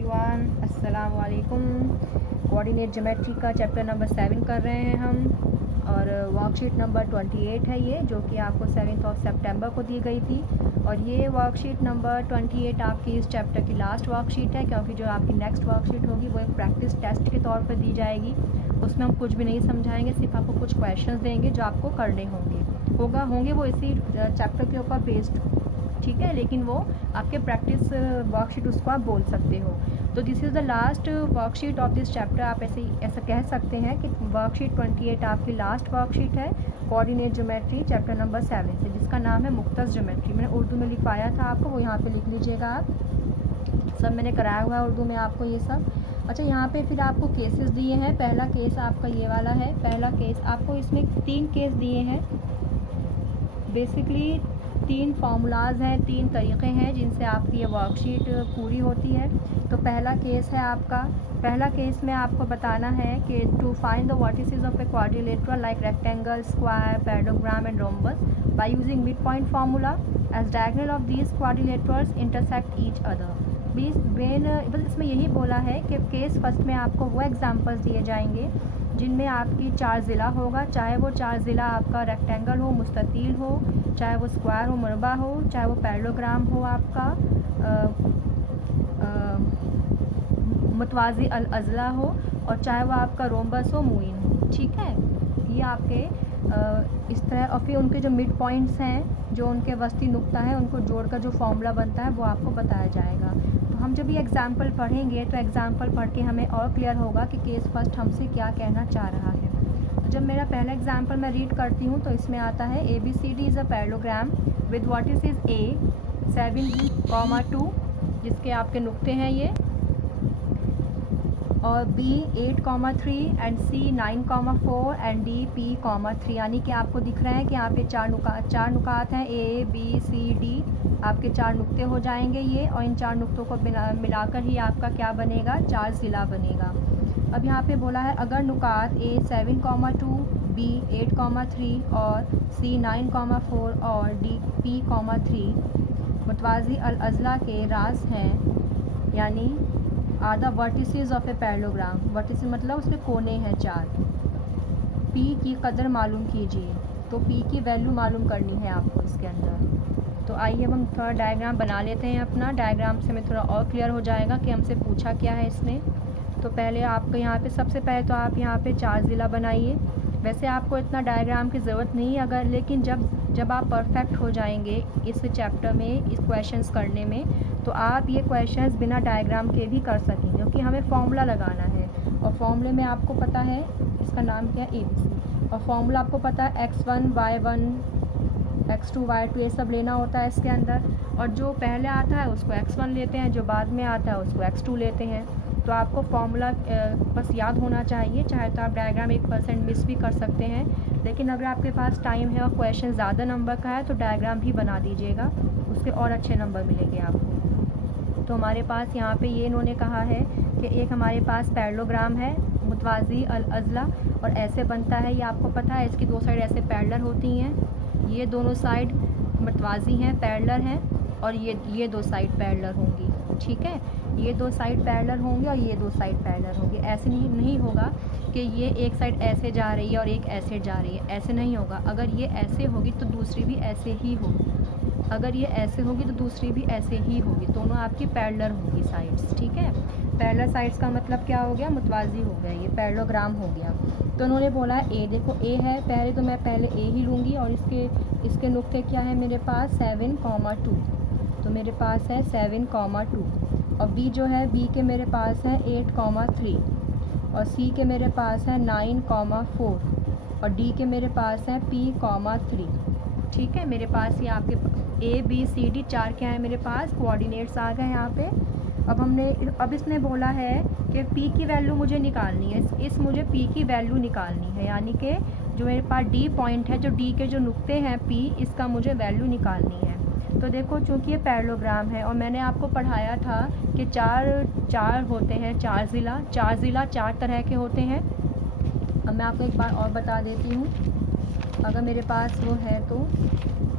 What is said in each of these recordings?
Everyone, अस्सलाम वालेकुम। Coordinate geometry का चैप्टर नंबर 7 कर रहे हैं हम, और वर्कशीट नंबर 28 है ये, जो कि आपको 7 सितंबर को दी गई थी। और ये वर्कशीट नंबर 28 आपकी इस चैप्टर की लास्ट वर्कशीट है, क्योंकि जो आपकी नेक्स्ट वर्कशीट होगी वो एक प्रैक्टिस टेस्ट के तौर पर दी जाएगी। उसमें हम कुछ भी नहीं समझाएंगे, सिर्फ आपको कुछ क्वेश्चंस देंगे जो आपको करने होंगे वो इसी चैप्टर के ऊपर बेस्ड, ठीक है, लेकिन वो आपके प्रैक्टिस वर्कशीट उसको आप बोल सकते हो। तो this is the last worksheet of this chapter. आप ऐसा कह सकते हैं कि वर्कशीट 28 आपकी लास्ट वर्कशीट है कोऑर्डिनेट ज्योमेट्री चैप्टर नंबर 7 से, जिसका नाम है मुख्तस ज्योमेट्री। मैंने उर्दू में लिखवाया था आपको, वो यहाँ पे लिख लीजिएगा आप। सब मैंने कराया हुआ है उर्दू में आपको ये सब। अच्छा, यहाँ पे फिर आपको केसेस दिए हैं। पहला केस आपका ये वाला है। पहला केस आपको इसमें 3 केस दिए हैं। बेसिकली 3 फार्मूलाज हैं, 3 तरीक़े हैं जिनसे आपकी ये वर्कशीट पूरी होती है। तो पहला केस है आपका, पहला केस में आपको बताना है कि to find the vertices of a quadrilateral like rectangle, square, parallelogram and rhombus by using mid point formula as diagonal of these quadrilaterals intersect each other. बस इसमें यही बोला है कि केस फर्स्ट में आपको वो एग्जांपल्स दिए जाएंगे जिनमें आपकी 4 ज़िला होगा, चाहे वो 4 ज़िला आपका रेक्टेंगल हो, मुस्ततील हो, चाहे वो स्क्वायर हो, मुरबा हो, चाहे वो पैरेललोग्राम हो आपका, मुतवाज़ी अल अज़ला हो, और चाहे वो आपका रोम्बस हो, मुइन हो, ठीक है। ये आपके इस तरह, और फिर उनके जो मिड पॉइंट्स हैं, जो उनके वस्ती नुक्ता है, उनको जोड़कर जो फॉर्मूला बनता है वो आपको बताया जाएगा। तो हम जब ये एग्जाम्पल पढ़ेंगे तो एग्जाम्पल पढ़ के हमें और क्लियर होगा कि केस फर्स्ट हमसे क्या कहना चाह रहा है। तो जब मेरा पहला एग्जाम्पल मैं रीड करती हूँ तो इसमें आता है ABCD is a parallelogram with vertices A 7,2, जिसके आपके नुक्ते हैं ये, और B 8,3 and C 9,4 and D P,3, यानी कि आपको दिख रहा है कि यहाँ पे 4 नुकात हैं, A B C D, आपके 4 नुक्ते हो जाएंगे ये, और इन 4 नुक्तों को मिलाकर ही आपका क्या बनेगा, 4 ज़िला बनेगा। अब यहाँ पे बोला है अगर नुकात A 7,2, B 8,3 और C 9,4 और D P,3 मुतवाज़ी अल अज़ला के रास हैं, यानी are the vertices of a parallelogram. Vertices मतलब उसके कोने हैं 4। P की कदर मालूम कीजिए, तो P की वैल्यू मालूम करनी है आपको इसके अंदर। तो आइए अब हम थोड़ा डायग्राम बना लेते हैं अपना। डायग्राम से हमें थोड़ा और क्लियर हो जाएगा कि हमसे पूछा क्या है इसने। तो पहले आपको यहाँ पे सबसे पहले तो आप यहाँ पे 4 ज़िला बनाइए। वैसे आपको इतना डायग्राम की ज़रूरत नहीं है, अगर, लेकिन जब आप परफेक्ट हो जाएंगे इस चैप्टर में, इस क्वेश्चंस करने में, तो आप ये क्वेश्चंस बिना डायग्राम के भी कर सकेंगे, क्योंकि हमें फार्मूला लगाना है। और फार्मूले में आपको पता है इसका नाम क्या है, ABC, और फार्मूला आपको पता है x1 y1 x2 y2 ये सब लेना होता है इसके अंदर। और जो पहले आता है उसको x1 लेते हैं, जो बाद में आता है उसको x2 लेते हैं। तो आपको फार्मूला बस याद होना चाहिए। चाहे तो आप डायग्राम 1% मिस भी कर सकते हैं, लेकिन अगर आपके पास टाइम है और क्वेश्चन ज़्यादा नंबर का है तो डायग्राम भी बना दीजिएगा, उसके और अच्छे नंबर मिलेंगे आपको। तो हमारे पास यहाँ पे ये इन्होंने कहा है कि एक हमारे पास पैरेललोग्राम है मुतवाज़ी अल अज़ला, और ऐसे बनता है, ये आपको पता है, इसकी 2 साइड ऐसे पैरेलल होती हैं। ये दोनों साइड मुतवाज़ी हैं, पैरेलल हैं, और ये 2 साइड पैरेलल होंगी, ठीक है। ये 2 साइड पैरेलल होंगे और ये 2 साइड पैरेलल होंगे। ऐसे नहीं होगा कि ये एक साइड ऐसे जा रही है और एक ऐसे जा रही है, ऐसे नहीं होगा। अगर ये ऐसे होगी तो दूसरी भी ऐसे ही होगी, अगर ये ऐसे होगी तो दूसरी भी ऐसे ही होगी, दोनों आपकी पैरेलल होंगी साइड्स, ठीक है। पैरेलल साइड्स का मतलब क्या हो गया, मुतवाज़ी हो गया, ये पैरेललोग्राम हो गया। तो उन्होंने बोला है A, देखो A है पहले, तो मैं पहले A ही लूँगी, और इसके नुक्ते क्या है मेरे पास, 7,2, तो मेरे पास है 7,2, और B जो है, B के मेरे पास है 8,3, और C के मेरे पास है 9,4, और D के मेरे पास है P,3, ठीक है। मेरे पास ये आपके A B C D 4 क्या है मेरे पास, कोऑर्डिनेट्स आ गए यहाँ पे। अब इसने बोला है कि P की वैल्यू मुझे निकालनी है, मुझे P की वैल्यू निकालनी है, यानी कि जो मेरे पास D पॉइंट है, जो D के जो नुक्ते हैं P, इसका मुझे वैल्यू निकालनी है। तो देखो, चूँकि ये पैरेललोग्राम है और मैंने आपको पढ़ाया था कि 4 होते हैं, 4 ज़िला 4 तरह के होते हैं। अब मैं आपको एक बार और बता देती हूँ। अगर मेरे पास वो है तो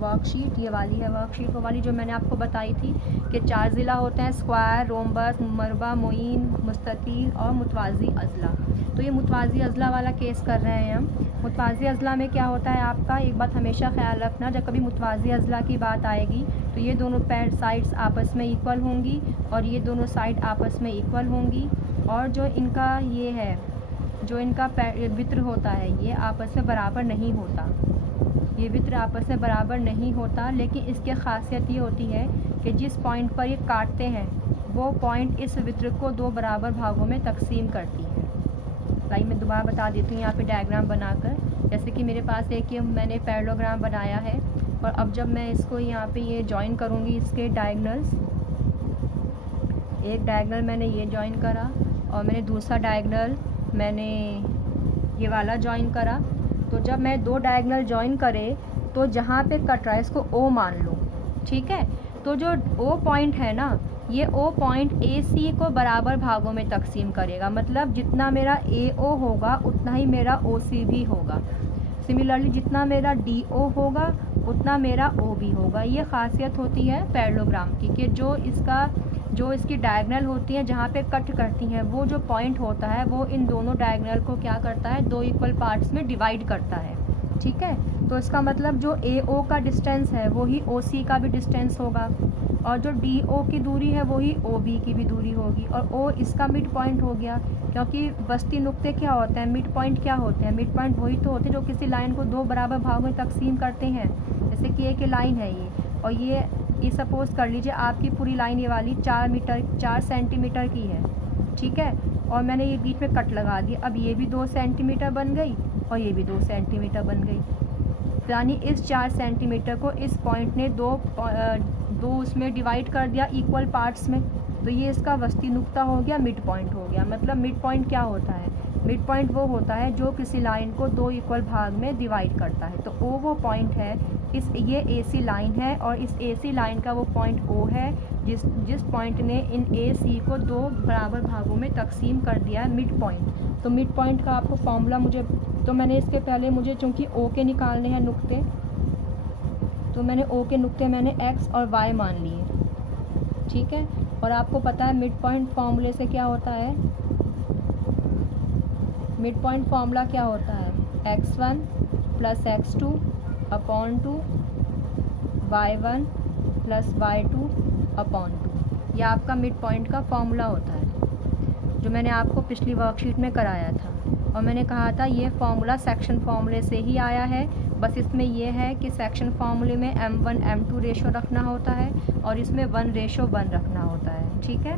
वर्कशीट ये वाली है, वर्कशीट वो वाली जो मैंने आपको बताई थी कि 4 ज़िला होते हैं, स्क्वायर, रोम्बस, मरबा, मोइन, मुस्ततील और मुतवाज़ी अज़ला। तो ये मुतवाज़ी अज़ला वाला केस कर रहे हैं हम। मुतवाज़ी अज़ला में क्या होता है आपका, एक बात हमेशा ख्याल रखना, जब कभी मुतवाज़ी अज़ला की बात आएगी तो ये दोनों साइड्स आपस में इक्वल होंगी और ये दोनों साइड आपस में इक्वल होंगी, और जो इनका ये है, जो इनका वित्र होता है ये आपस में बराबर नहीं होता, ये वित्र आपस में बराबर नहीं होता। लेकिन इसकी ख़ासियत ये होती है कि जिस पॉइंट पर ये काटते हैं वो पॉइंट इस वित्र को 2 बराबर भागों में तकसीम करती है। लाइक मैं दोबारा बता देती हूँ यहाँ पे डायग्राम बनाकर। जैसे कि मेरे पास एक ये मैंने पैरेललोग्राम बनाया है, और अब जब मैं इसको यहाँ पे ये जॉइन करूँगी, इसके डायगनल्स, एक डायगनल मैंने ये जॉइन करा और मैंने दूसरा डायगनल मैंने ये वाला जॉइन करा। तो जब मैं 2 डायगनल जॉइन करे तो जहाँ पे कट रहा है इसको ओ मान लो, ठीक है। तो जो ओ पॉइंट है ना, ये ओ पॉइंट ए सी को बराबर भागों में तकसीम करेगा, मतलब जितना मेरा ए ओ होगा उतना ही मेरा ओ सी भी होगा। सिमिलरली जितना मेरा डी ओ होगा उतना मेरा ओ भी होगा। ये ख़ासियत होती है पैरेललोग्राम की कि जो इसकी डायगनल होती हैं जहाँ पे कट करती हैं, वो जो पॉइंट होता है वो इन दोनों डायगनल को क्या करता है, 2 इक्वल पार्ट्स में डिवाइड करता है, ठीक है। तो इसका मतलब जो ए ओ का डिस्टेंस है वही ओ सी का भी डिस्टेंस होगा, और जो डी ओ की दूरी है वही ओ बी की भी दूरी होगी, और ओ इसका मिड पॉइंट हो गया। क्योंकि वस्ती नुक्ते क्या होते हैं, मिड पॉइंट क्या होते हैं, मिड पॉइंट वही तो होते हैं जो किसी लाइन को 2 बराबर भागों में तकसीम करते हैं। जैसे कि एक लाइन है ये, और ये सपोज़ कर लीजिए आपकी पूरी लाइन ये वाली 4 सेंटीमीटर की है, ठीक है, और मैंने ये बीच में कट लगा दिया। अब ये भी 2 सेंटीमीटर बन गई और ये भी 2 सेंटीमीटर बन गई, यानी इस 4 सेंटीमीटर को इस पॉइंट ने दो उसमें डिवाइड कर दिया इक्वल पार्ट्स में। तो ये इसका वस्ती नुक्ता हो गया, मिड पॉइंट हो गया। मतलब मिड पॉइंट क्या होता है, मिड पॉइंट वो होता है जो किसी लाइन को 2 इक्वल भाग में डिवाइड करता है। तो ओ वो पॉइंट है, ये ए सी लाइन है और इस ए सी लाइन का वो पॉइंट ओ है जिस पॉइंट ने इन ए सी को 2 बराबर भागों में तकसीम कर दिया है, मिड पॉइंट। तो मिड पॉइंट का आपको फॉर्मूला तो मैंने इसके पहले मुझे चूँकि ओ के निकालने हैं नुक्ते, तो मैंने ओ के नुक्ते मैंने एक्स और वाई मान लिए, ठीक है। और आपको पता है मिड पॉइंट फार्मूले से क्या होता है, मिड पॉइंट फार्मूला क्या होता है, x1 + x2 upon 2 y1 + y2 upon 2। यह आपका मिड पॉइंट का फॉर्मूला होता है जो मैंने आपको पिछली वर्कशीट में कराया था। और मैंने कहा था ये फार्मूला सेक्शन फार्मूले से ही आया है, बस इसमें यह है कि सेक्शन फार्मूले में m1 m2 रेशो रखना होता है और इसमें 1:1 रखना होता है, ठीक है।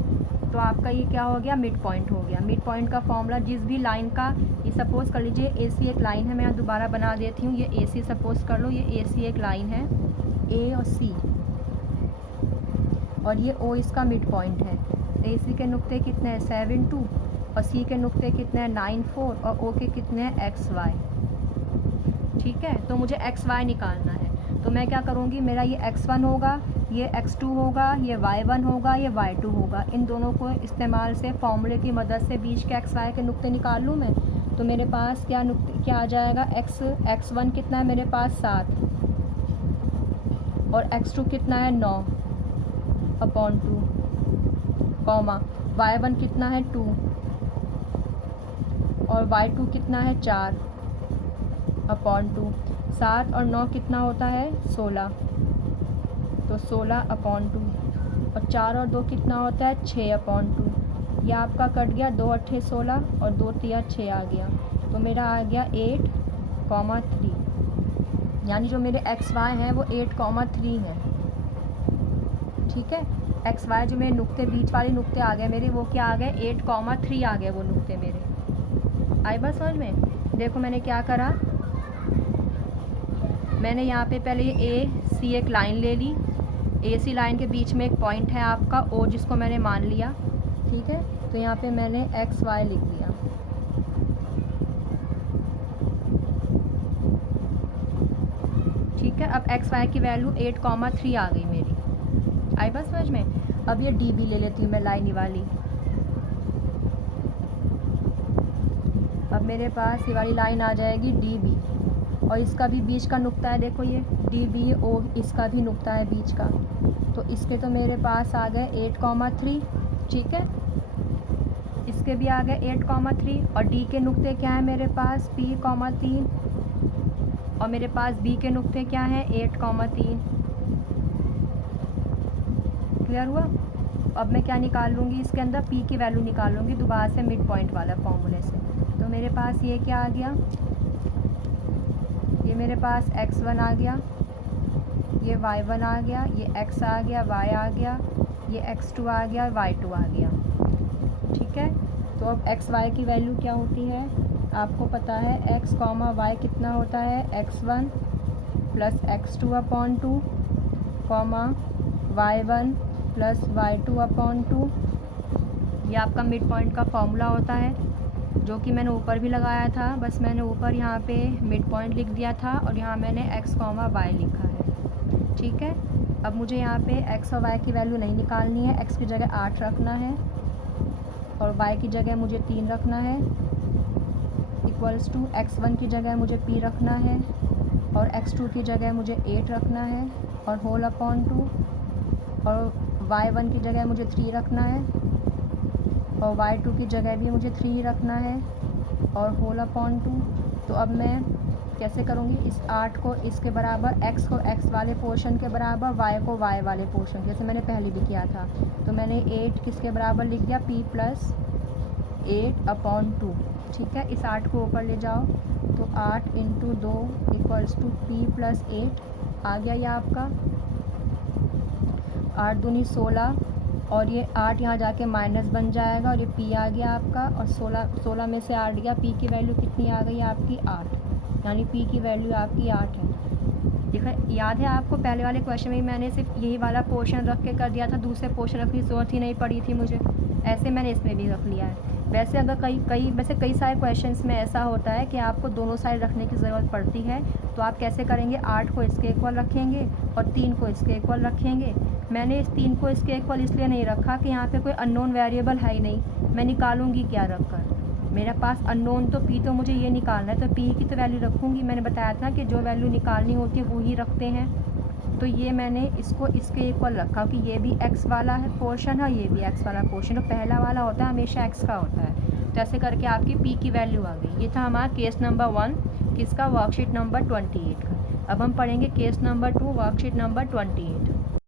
तो आपका ये क्या हो गया, मिड पॉइंट हो गया। मिड पॉइंट का फॉर्मूला जिस भी लाइन का, ये सपोज़ कर लीजिए ए सी एक लाइन है, मैं यहाँ दोबारा बना देती हूँ, ये ए सी सपोज़ कर लो, ये ए सी एक लाइन है, ए और सी, और ये ओ इसका मिड पॉइंट है। ए सी के नुक्ते कितने हैं 7 2, और सी के नुक्ते कितने हैं 9 4, और ओ के कितने हैं x y, ठीक है। तो मुझे x y निकालना है, तो मैं क्या करूँगी, मेरा ये x1 होगा, ये x2 होगा, ये y1 होगा, ये y2 होगा। इन दोनों को इस्तेमाल से फॉर्मूले की मदद से बीच के x y के नुक्ते निकाल लूँ मैं, तो मेरे पास क्या आ जाएगा, x1 कितना है मेरे पास 7, और x2 कितना है 9 अपॉन 2, कॉमा y1 कितना है 2 और y2 कितना है 4 अपॉन 2। 7 और 9 कितना होता है 16, तो 16 अपॉन 2, और 4 और 2 कितना होता है 6 अपॉन 2। यह आपका कट गया, 2 8 16 और 2 3 6 आ गया, तो मेरा आ गया 8,3, यानी जो मेरे एक्स वाई हैं वो 8,3 हैं, ठीक है। एक्स वाई जो मेरे नुक्ते बीच वाले नुक्ते आ गए मेरे, वो क्या आ गए 8,3 आ गए वो नुक्ते मेरे। आई बात समझ में। देखो मैंने क्या करा, मैंने यहाँ पे पहले ये ए सी एक लाइन ले ली, ए सी लाइन के बीच में एक पॉइंट है आपका ओ जिसको मैंने मान लिया, ठीक है। तो यहाँ पे मैंने एक्स वाई लिख दिया, ठीक है। अब एक्स वाई की वैल्यू 8,3 आ गई मेरी, आई बात समझ में। अब ये डी बी ले लेती हूँ मैं लाइन वाली। अब मेरे पास ये वाली लाइन आ जाएगी डी बी, और इसका भी बीच का नुक्ता है, देखो ये DBO, इसका भी नुक्ता है बीच का। तो इसके तो मेरे पास आ गए 8,3, ठीक है, इसके भी आ गए 8,3। और D के नुक्ते क्या है मेरे पास, P,3, और मेरे पास B के नुक्ते क्या हैं, 8,3। क्लियर हुआ। अब मैं क्या निकाल लूँगी इसके अंदर, P की वैल्यू निकाल लूँगी दोबारा से मिड पॉइंट वाला फॉर्मूले से। तो मेरे पास ये क्या आ गया, ये मेरे पास x1 आ गया, ये y1 आ गया, ये x आ गया, y आ गया, ये x2 आ गया, y2 आ गया, ठीक है। तो अब x y की वैल्यू क्या होती है, आपको पता है x, y कितना होता है, x1 plus x2/2, y1 plus y2/2। ये आपका मिड पॉइंट का फॉर्मूला होता है, जो कि मैंने ऊपर भी लगाया था, बस मैंने ऊपर यहाँ पे मिड पॉइंट लिख दिया था और यहाँ मैंने x, y लिखा है, ठीक है। अब मुझे यहाँ पे x और y की वैल्यू नहीं निकालनी है, x की जगह 8 रखना है और y की जगह मुझे 3 रखना है, इक्वल्स टू x1 की जगह मुझे p रखना है और x2 की जगह मुझे 8 रखना है और होल अपॉन 2, और y1 की जगह मुझे 3 रखना है और y2 की जगह भी मुझे 3 रखना है और होल अपॉन 2। तो अब मैं कैसे करूँगी, इस 8 को इसके बराबर, x को x वाले पोर्शन के बराबर, y को y वाले पोर्शन, जैसे मैंने पहले भी किया था। तो मैंने 8 किसके बराबर लिख दिया, p प्लस 8/2, ठीक है। इस 8 को ऊपर ले जाओ तो 8 × 2 इक्वल्स टू p प्लस 8 आ गया, ये आपका 8 दूनी 16, और ये 8 यहाँ जाके माइनस बन जाएगा और ये p आ गया आपका, और 16 में से 8 गया, p की वैल्यू कितनी आ गई आपकी 8, यानी p की वैल्यू आपकी 8 है। देखो याद है आपको पहले वाले क्वेश्चन में मैंने सिर्फ यही वाला पोर्शन रख के कर दिया था, दूसरे पोर्शन रखने की ज़रूरत ही नहीं पड़ी थी मुझे, ऐसे मैंने इसमें भी रख लिया है। वैसे अगर वैसे कई सारे क्वेश्चंस में ऐसा होता है कि आपको दोनों साइड रखने की ज़रूरत पड़ती है, तो आप कैसे करेंगे, 8 को इसके इक्वल रखेंगे और 3 को इसके इक्वल रखेंगे। मैंने इस 3 को इसके इक्वल इसलिए नहीं रखा कि यहाँ पे कोई अननोन वेरिएबल है ही नहीं, मैं निकालूंगी क्या रख कर, मेरे पास अननोन तो p, तो मुझे ये निकालना है, तो p की तो वैल्यू रखूँगी। मैंने बताया था कि जो वैल्यू निकालनी होती है वो ही रखते हैं। तो ये मैंने इसको इसके इक्वल रखा कि ये भी x वाला है पोर्शन है, ये भी x वाला पोर्शन, तो पहला वाला होता है हमेशा x का होता है। तो ऐसे करके आपकी p की वैल्यू आ गई। ये था हमारा केस नंबर 1 किसका, वर्कशीट नंबर 28 का। अब हम पढ़ेंगे केस नंबर 2 वर्कशीट नंबर 28।